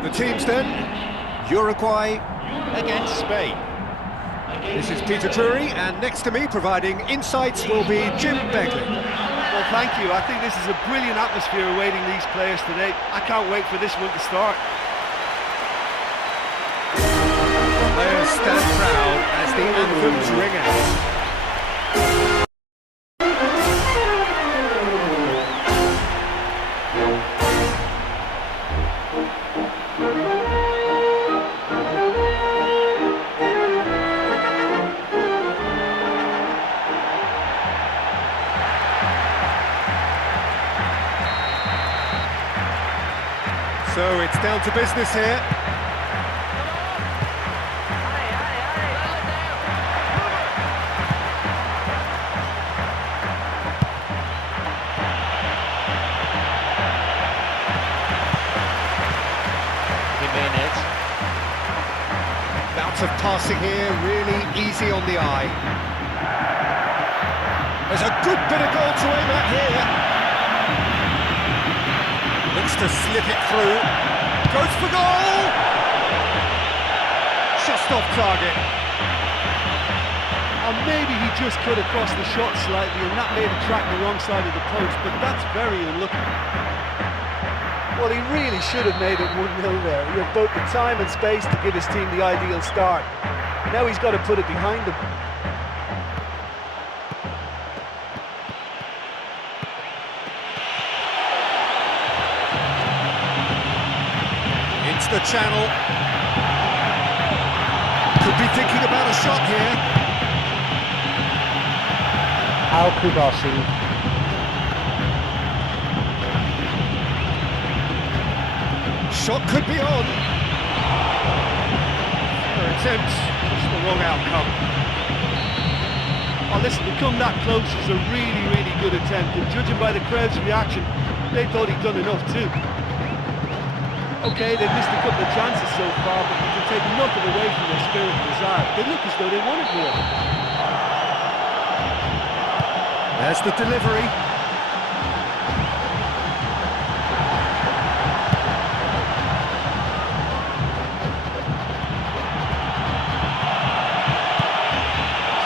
The teams then, Uruguay against Spain. This is Peter Drury, and next to me providing insights will be Jim Begley. Well, thank you. I think this is a brilliant atmosphere awaiting these players today. I can't wait for this one to start. Players stand proud as the anthems ring out. So it's down to business here. Bouts of passing here, really easy on the eye. There's a good bit of goal to aim at here. Looks to slip it through. Goes for goal! Just off target. And maybe he just cut across the shot slightly and that made it track the wrong side of the post, but that's very unlucky. Well, he really should have made it 1-0 there. He had both the time and space to give his team the ideal start. Now he's got to put it behind him. Into the channel. Could be thinking about a shot here. Al-Kubasi. Shot could be on. Fair attempt, just the wrong outcome. Oh, listen, to come that close is a really, really good attempt, and judging by the crowd's reaction, they thought he'd done enough too. Okay, they've missed a couple of chances so far, but you can take nothing away from their spirit and desire. They look as though they wanted more. There's the delivery.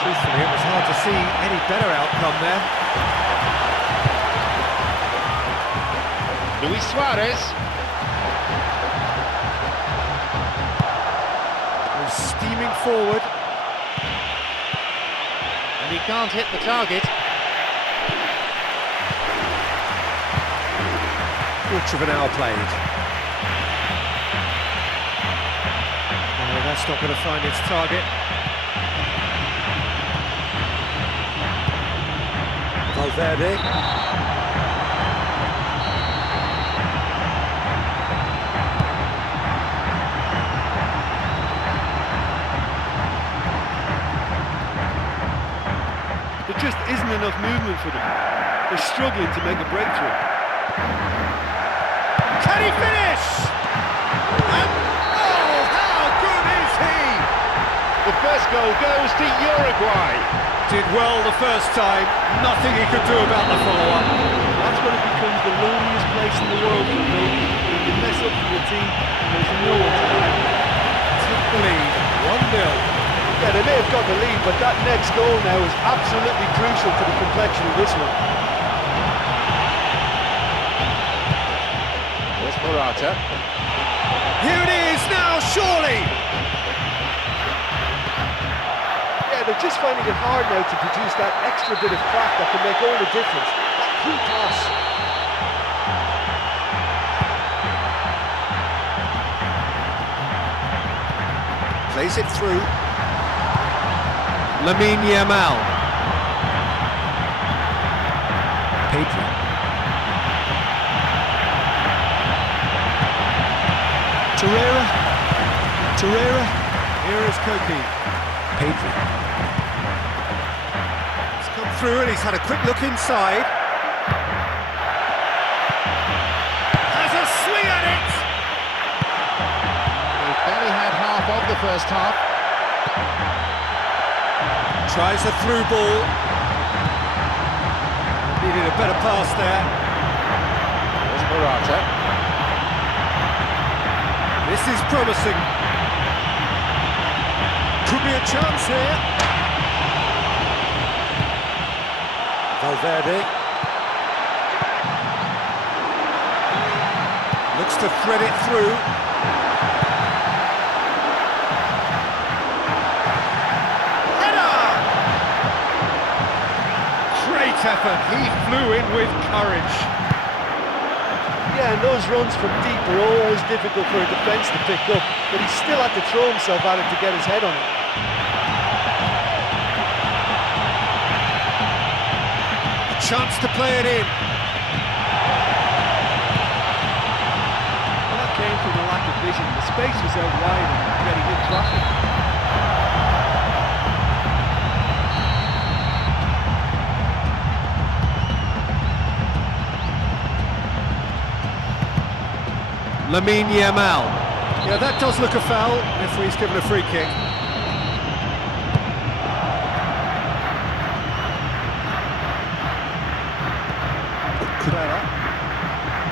Truthfully, it was hard to see any better outcome there. Luis Suarez. Steaming forward. And he can't hit the target. Quarter of an hour played. Oh, that's not going to find its target. Valverde. There just isn't enough movement for them. They're struggling to make a breakthrough. Can he finish? And oh, how good is he? The first goal goes to Uruguay. did well the first time, nothing he could do about the follow-up. That's when it becomes the loneliest place in the world for me. When you mess up for your team, there's no one to blame. Took the lead, 1-0. Yeah, they may have got the lead, but that next goal now is absolutely crucial to the complexion of this one. Here's Morata. Here it is now, surely! Yeah, they're just finding it hard now to produce that extra bit of crack that can make all the difference. That key pass. Plays it through. Lamine Yamal. Pedri. Torreira. Here is Koki. Pedri. He's come through and he's had a quick look inside. Has a swing at it! He barely had half of the first half. Tries a through ball. Needed a better pass there. Here's Morata. This is promising. Could be a chance here. Valverde. Looks to thread it through. Effort. He flew in with courage. Yeah, and those runs from deep are always difficult for a defence to pick up, but he still had to throw himself at it to get his head on it. A chance to play it in. Well, that came from a lack of vision. The space was out wide and getting hit traffic. Lamine Yamal. Yeah, that does look a foul. Referee's given a free kick.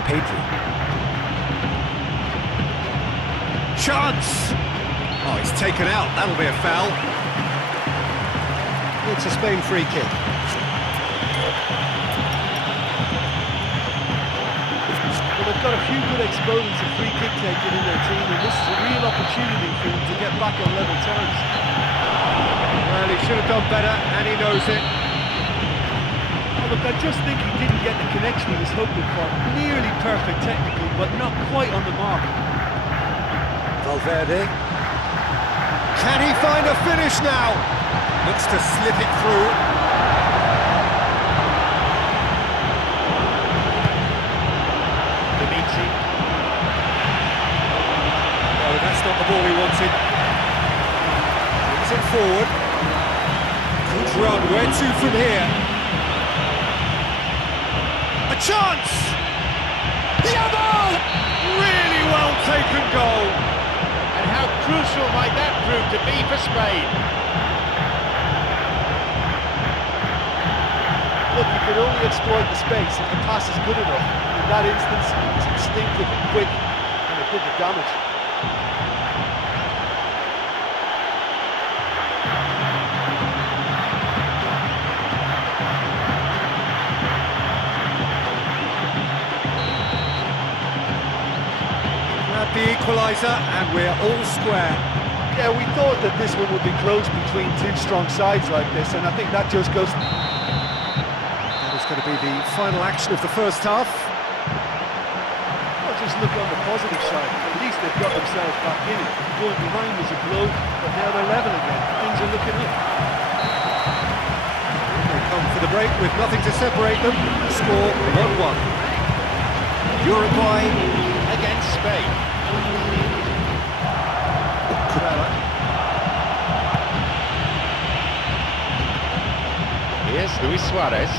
Pedri. Chance! Oh, he's taken out. That'll be a foul. It's a Spain free kick. Well, they've got a few good exponents of free kick taking in their team, and this is a real opportunity for them to get back on level terms. Well, he should have done better, and he knows it. Oh, look, I just think he didn't get the connection he was hoping for. Nearly perfect technically, but not quite on the mark. Valverde. Can he find a finish now? Looks to slip it through. Oh, that's not the ball he wanted. Brings it forward. Good run. Where to from here? A chance! Really well taken goal. And how crucial might that prove to be for Spain? Look, you can only exploit the space if the pass is good enough. In that instance, it's instinctive and quick, and it did the damage. Grab the equaliser, and we're all square. Yeah, we thought that this one would be close between two strong sides like this, and I think that just goes... That is going to be the final action of the first half. Well, just look on the positive side. At least they've got themselves back in it. Going behind was a blow, but now they're level again. Things are looking up. They come for the break with nothing to separate them. Score 1-1. Uruguay Against Spain. Here's Luis Suarez.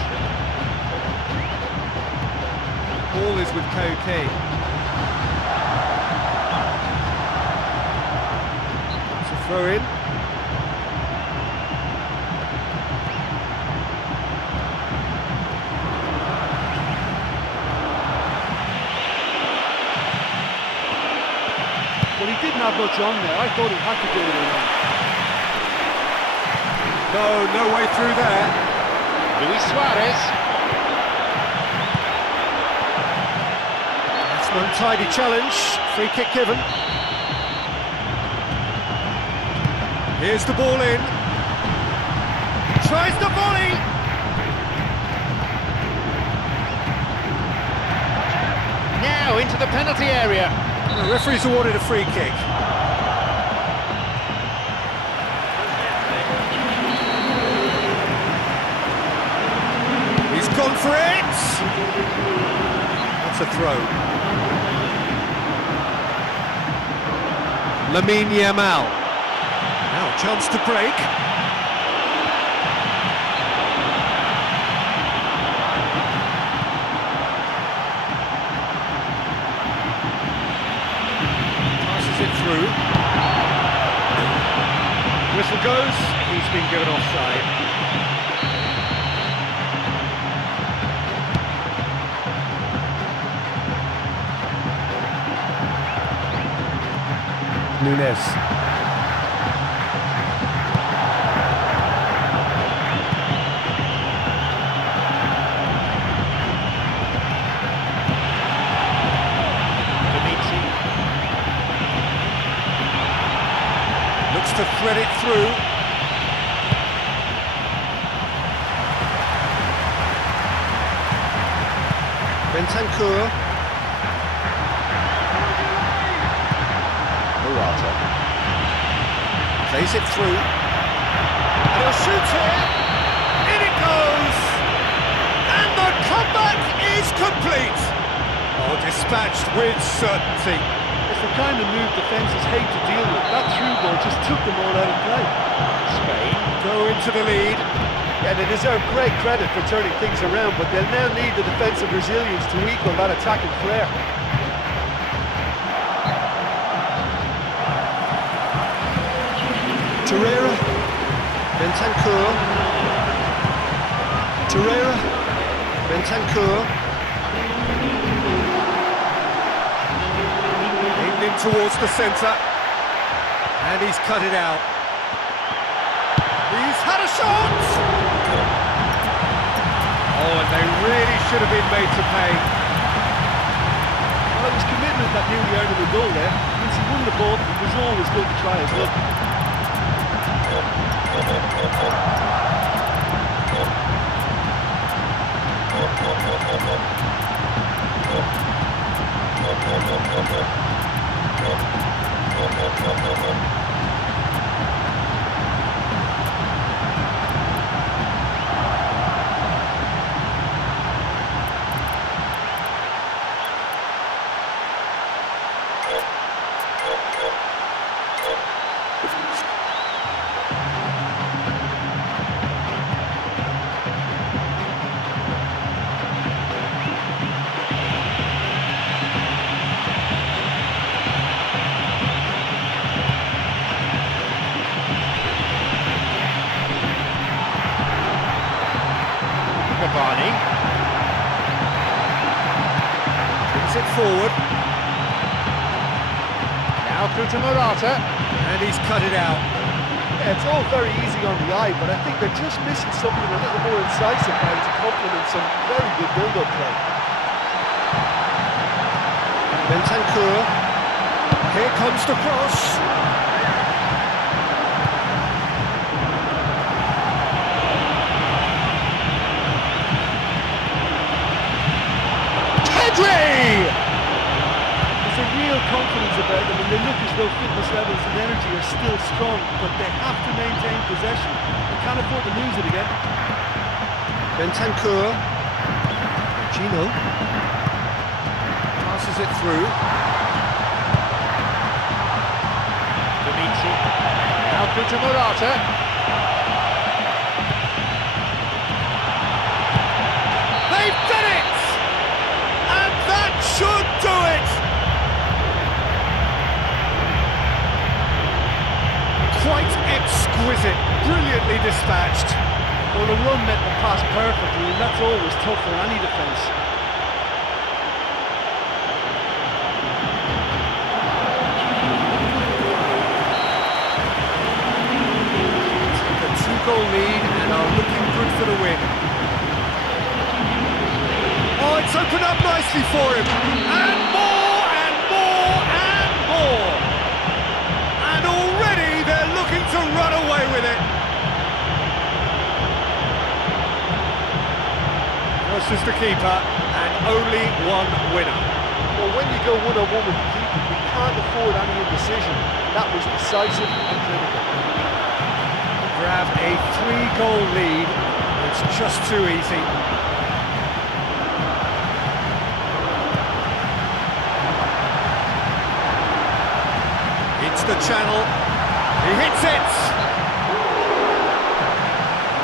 Ball is with Koke. It's a throw in. have much on there. I thought he had to do it alone. No way through there. Luis Suarez. That's an untidy challenge. Free kick given. Here's the ball in. Tries the volley. Now into the penalty area. The referee's awarded a free kick. He's gone for it! That's a throw. Lamine Yamal. Now a chance to break. Through. Whistle goes, he's been given offside. Nunes. Looks to thread it through. Bentancur. Morata. Plays it through. And he'll shoot here. In it goes. And the comeback is complete. Oh, dispatched with certainty. It's the kind of move defences hate to deal with. That through ball just took them all out of play. Spain go into the lead. Yeah, they deserve great credit for turning things around, but they'll now need the defensive resilience to equal that attacking flair. Torreira. Bentancur. Torreira. Bentancur. In towards the centre, and he's cut it out. He's had a shot! Oh, and they really should have been made to pay. Well, it was commitment that nearly earned him a goal there. Once he won the ball, it was always good to try his luck. Brings it forward. Now through to Morata. And he's cut it out. Yeah, it's all very easy on the eye, but I think they're just missing something a little more incisive now to complement some very good build-up play. Bentancur. Here comes the cross. There's a real confidence about them, and they look as though fitness levels and energy are still strong, but they have to maintain possession. They can't afford to lose it again. Bentancur. Gino. Passes it through. Dimitri. Now through to Morata. They've done it! And that should do it! Quite exquisite, brilliantly dispatched. Well, the run met the pass perfectly, and that's always tough for any defence. for the win. Oh, it's opened up nicely for him. And more, and more, and more. And already they're looking to run away with it. Versus the keeper, and only one winner. Well, when you go one-on-one with the keeper, you can't afford any indecision. That was decisive and clinical. Grab a 3-goal lead, it's just too easy. It's the channel, he hits it!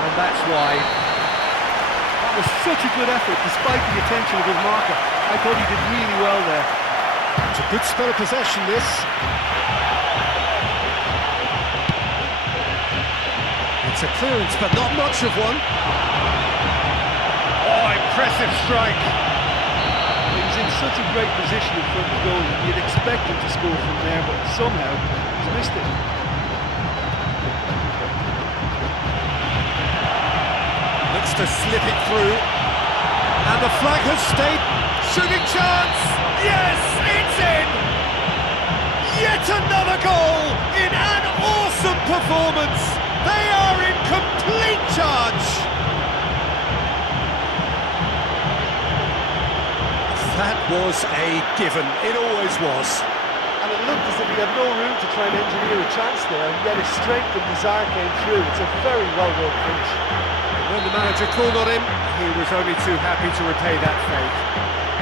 And that's why. That was such a good effort, despite the attention of his marker. I thought he did really well there. It's a good spell of possession, this. It's a clearance, but not much of one. Oh, impressive strike. He was in such a great position in front of the goal, you'd expect him to score from there, but somehow he's missed it. Looks to slip it through. And the flag has stayed. Shooting chance! Yes, it's in! Yet another goal in an awesome performance! They are in complete charge! That was a given, it always was. And it looked as if he had no room to try and engineer a chance there, and yet his strength and desire came through. It's a very well-worked finish. When the manager called on him, he was only too happy to repay that favour.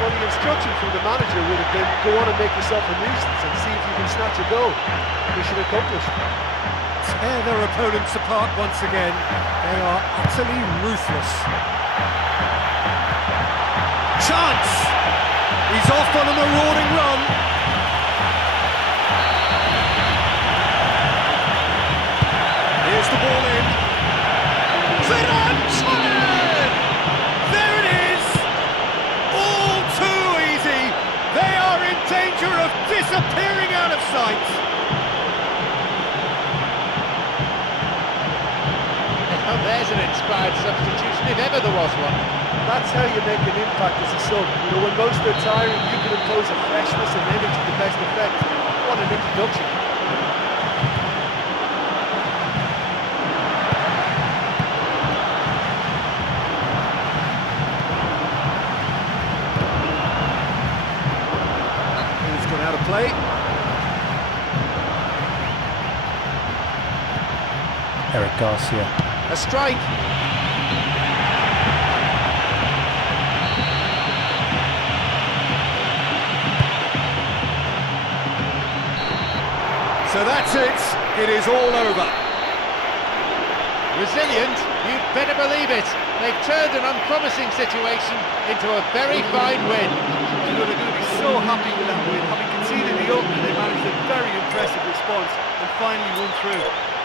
Well, the instruction from the manager would have been, go on and make yourself a nuisance and see if you can snatch a goal. Mission accomplished. Tear their opponents apart once again. They are utterly ruthless. Chance! He's off on a marauding run. Here's the ball in. Zidane! There it is! All too easy. They are in danger of disappearing out of sight. Oh, there's an inspired substitution, if ever there was one. That's how you make an impact as a sub. You know, when most are tiring, you can impose a freshness and energy to the best effect. What an introduction. He's gone out of play. Eric Garcia. A strike. So that's it. It is all over. Resilient, you'd better believe it. They've turned an unpromising situation into a very fine win. You know, they're going to be so happy with that win. Having conceded the opener, they managed a very impressive response and finally won through.